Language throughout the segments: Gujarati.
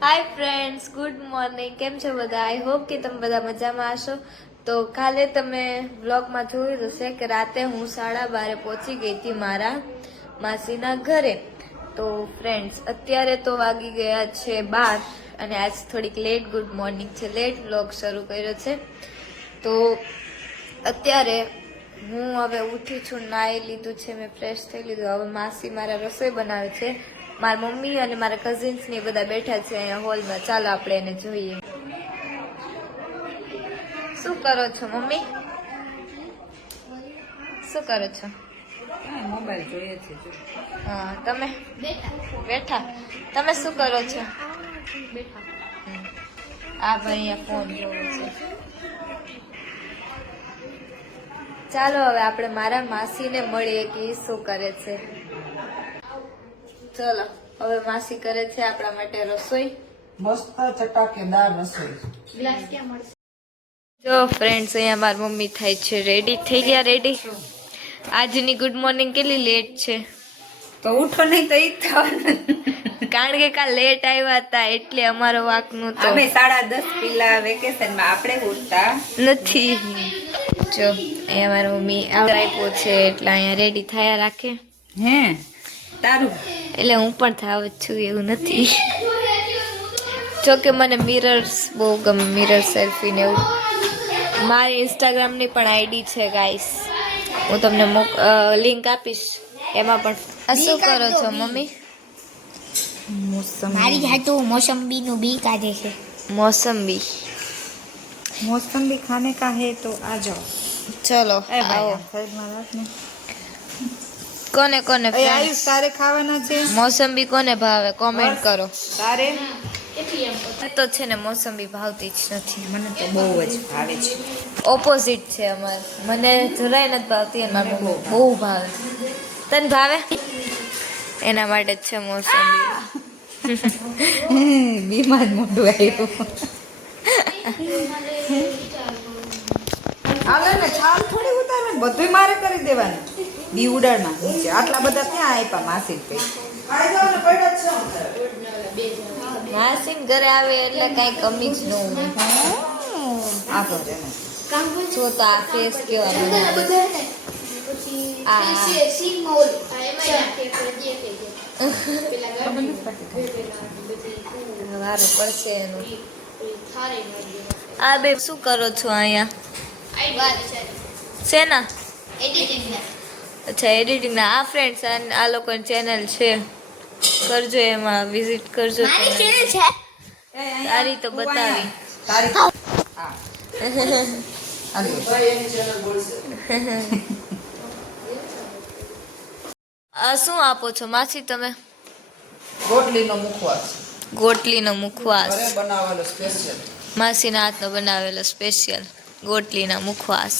Hi friends, good morning. કેમ છો બધા? આઈ હોપ કે તમે બધા મજામાં હશો. તો કાલે તમે વ્લોગમાં જોયું હશે કે રાતે હું 12:30 પહોંચી ગઈ હતી મારા માસીના ઘરે. તો ફ્રેન્ડ્સ, અત્યારે તો વાગી ગયા છે 12 અને આજ થોડીક લેટ ગુડ મોર્નિંગ છે, લેટ વ્લોગ શરૂ કર્યો છે. તો અત્યારે હું હવે ઉઠી છું, નાહી લીધું છે, મેં ફ્રેશ થઈ લીધું. હવે માસી મારા રસોઈ બનાવે છે. મારા મમ્મી અને મારા કઝિન્સ ને બધા બેઠા છે અહીંયા હોલમાં. ચાલો આપણે એને જોઈએ. શું કરો છો મમ્મી? શું કરો છો? મોબાઈલ જોઈએ છે. હા, તમે બેઠા. તમે શું કરો છો? આ ભાઈ અહીંયા ફોન જોવે છે. ચાલો હવે આપણે મારા માસીને મળીએ કે ઈ શું કરે છે. ચલો હવે માસી કરે છે આપણા માટે રસોઈ. મસ્ત ચટાકેદાર રસોઈ. ગ્લાસ ક્યાં મળશે? જો ફ્રેન્ડ્સ, અહીંયા મારી મમ્મી થાય છે રેડી. થઈ ગયા રેડી? આજની ગુડ મોર્નિંગ કેટલી લેટ છે? તો ઉઠો નહીં તો ઈ થવાનું. કારણ કે કાલ લેટ આવ્યા હતા એટલે અમારો વાકનું તો અમે 10:30 પેલા વેકેશનમાં આપણે ઉઠતા નથી. જો અહીંયા મારી મમ્મી આપ્યો છે એટલે અહીંયા રેડી થયા રાખે. હે તારું એટલે હું પણ થાવ જ છું એવું નથી. જો કે મને મિરર્સ બહુ ગમે, મિરર સેલ્ફી ને એવું. મારી ઇન્સ્ટાગ્રામની પણ આઈડી છે ગાઈસ, હું તમને લિંક આપીશ. એમાં પણ શું કરો છો મમ્મી? મારી હાટુ મોસંબી નું બી કાઢે છે. મોસંબી ખાને કા હે તો આ જાઓ. ચલો એ આવો. ભાઈ કોને કોને એ આયુષ તારે ખાવાના છે? મોસંબી કોને ભાવે કોમેન્ટ કરો. તારે તો છે ને મોસંબી ભાવતી જ નથી. મને તો બહુ જ ભાવે છે. ઓપોઝિટ છે અમારે. મને જરાય નથી ભાવતી અને મારી મમ્મી બહુ ભાવે. તને ભાવે? એના માટે જ છે મોસંબી. બીમાર મોઢું આવ્યું. આવે ને છાલ થોડી ઉતારવાની, બધુંય મારે કરી દેવાનું. બી ઉડાડમાં નીચે આટલા બધા ક્યાં આપ્યા માસી પે. માસીન ઘરે આવે એટલે કાંઈ કમી જ ન હોય. આપો છે જો તો આ ફેસ કેવા બનાવે. વારો પડશે એનું. આ બે શું કરો છો અહીંયા? શેના? અચ્છા, એડિટિંગ ના. આ ફ્રેન્ડ્સ આ લોકોની ચેનલ છે, કરજો, એમાં વિઝિટ કરજો. તારી તો બતાવી. તારી આ શું આપો છો માસી તમે? રોટલીનો મુખવાસ ગોટલીનો મુખવાસ. ઘરે બનાવેલો સ્પેશિયલ. માસીના હાથનો બનાવેલો સ્પેશિયલ ગોટલીના મુખવાસ.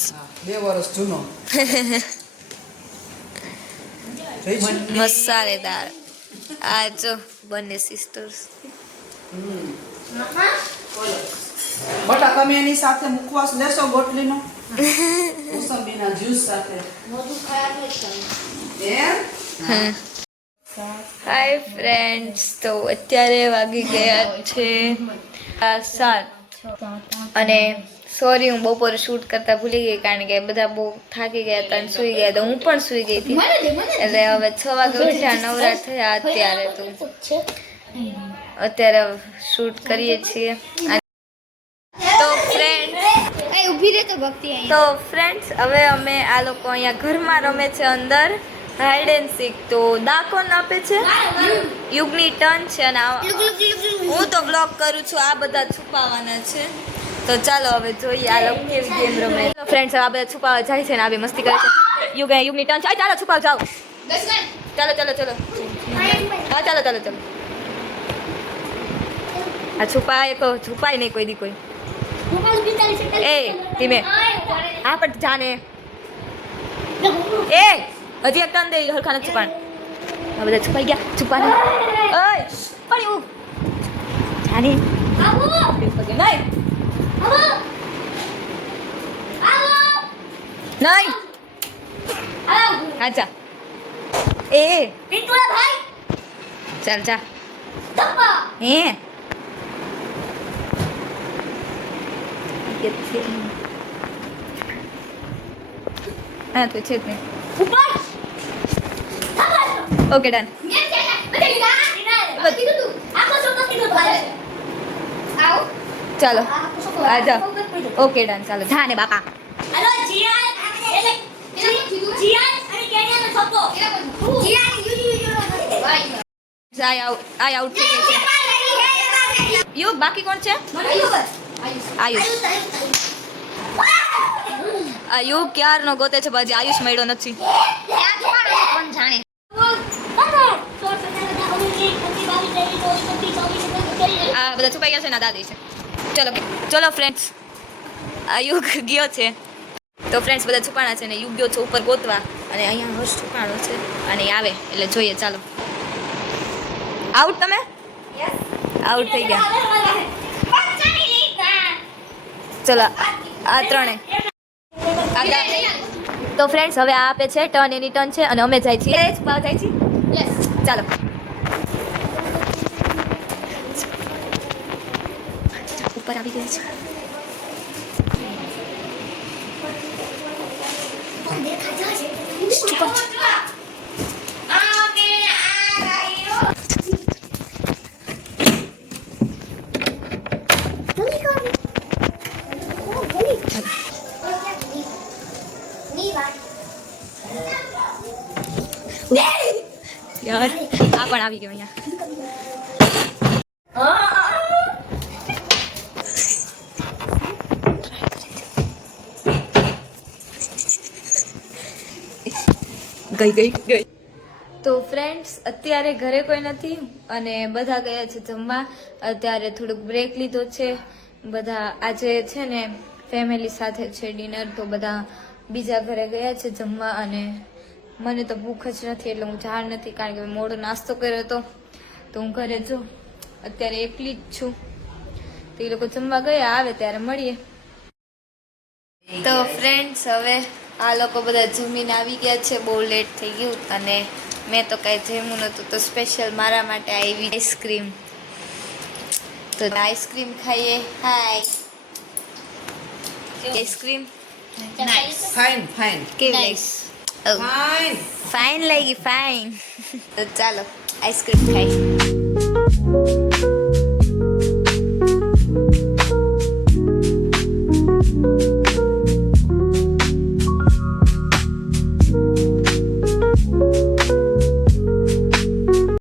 2 વર્ષ જૂનો. મસાલેદાર. આ જો બંને સિસ્ટર્સ. બટા તમે એની સાથે મુખવાસ લેશો ગોટલીનો? મોસંબીના જ્યુસ સાથે. હાય ફ્રેન્ડ્સ, તો અત્યારે વાગી ગયા છે 7 અને સોરી હું બપોરે શૂટ કરતા ભૂલી ગઈ કારણ કે બધા બહુ થાકી ગયા હતા અને સૂઈ ગયા હતા. હું પણ સૂઈ ગઈ હતી એટલે હવે 6 વાગે ઉઠ્યા, નવરા થયા. અત્યારે શૂટ કરીએ છીએ. તો ફ્રેન્ડ્સ હવે અમે આ લોકો અહીંયા ઘરમાં રમે છે અંદર હાઈડ એન્ડ સીક. તો દા કોણ આપે છે? યુગની ટર્ન છે અને હું તો બ્લોગ કરું છું. આ બધા છુપાવાના છે. તો ચાલો હવે જોઈએ આ લોકો કેવી ગેમ રમે. ફ્રેન્ડ્સ આ બધા છુપાવા જાય છે ને આ બે મસ્તી કરે છે. યુગની ટર્ન છે. ચાલો છુપાવ જાઓ. ચાલો ચાલો ચાલો હા ચાલો ચાલો ચાલો. આ છુપાય નહીં કોઈ દી કોઈ. એ ધીમે. હા પણ જાને. એ હજી એક ટન દે હરખાને છુપાણ. આ બધા છુપાઈ ગયા. છુપાને ઓય પણ એવું જાની નહીં નહીં. અચ્છા એ ચાલ જા. હે છે હા તો છે જ નહીં ઓકે ડન ચાલો આ જાઓ ઓકે ડન ચાલો જા ને બાપા આઈ આઉટ થઈ ગઈ છે યુ બાકી કોણ છે આયુષ આયુ ક્યારનો ગોતે છે બાજી આયુષ મળ્યો નથી આ બધા છુપાઈ ગયા છે ના દાદી છે ચલો ચલો ફ્રેન્ડ્સ આયુ ગયો છે તો ફ્રેન્ડ્સ બધા છુપાણા છે ને યુ ગયો છે ઉપર ગોતવા અને અહીંયા હર્ષ છુપાણો છે અને એ આવે એટલે જોઈએ ચાલો આઉટ તમે આઉટ થઈ ગયા ચલો આ ત્રણે તો ફ્રેન્ડ્સ હવે આ આપે છે ટર્ન એની ટર્ન છે અને અમે જાય છીએ છુપાવા જાય છીએ ચાલો ઉપર આવી ગયા છે યાર આ પણ આવી ગયો અહીંયા ગઈ તો ફ્રેન્ડ્સ અત્યારે ઘરે કોઈ નથી અને બધા ગયા છે જમવા અત્યારે થોડુંક બ્રેક લીધો છે બધા આજે છે ને ફેમિલી સાથે છે ડિનર તો બધા બીજા ઘરે ગયા છે જમવા અને મને તો ભૂખ જ નથી એટલે હું જાણ નથી કારણ કે મેં મોડો નાસ્તો કર્યો હતો તો હું ઘરે જો અત્યારે એકલી જ છું તો એ લોકો જમવા ગયા આવે ત્યારે મળીએ તો ફ્રેન્ડ્સ હવે આ લોકો બધા જમીને આવી ગયા છે બહુ લેટ થઈ ગયું અને મેં તો કાંઈ જમ્યું નહોતું તો સ્પેશિયલ મારા માટે આવી આઈસ્ક્રીમ તો આઈસ્ક્રીમ ખાઈએ હાય આઈસ્ક્રીમ ફાઇન ફાઇન કેવી ફાઇન ફાઇન લાગી ફાઇન તો ચાલો આઈસ્ક્રીમ ખાઈ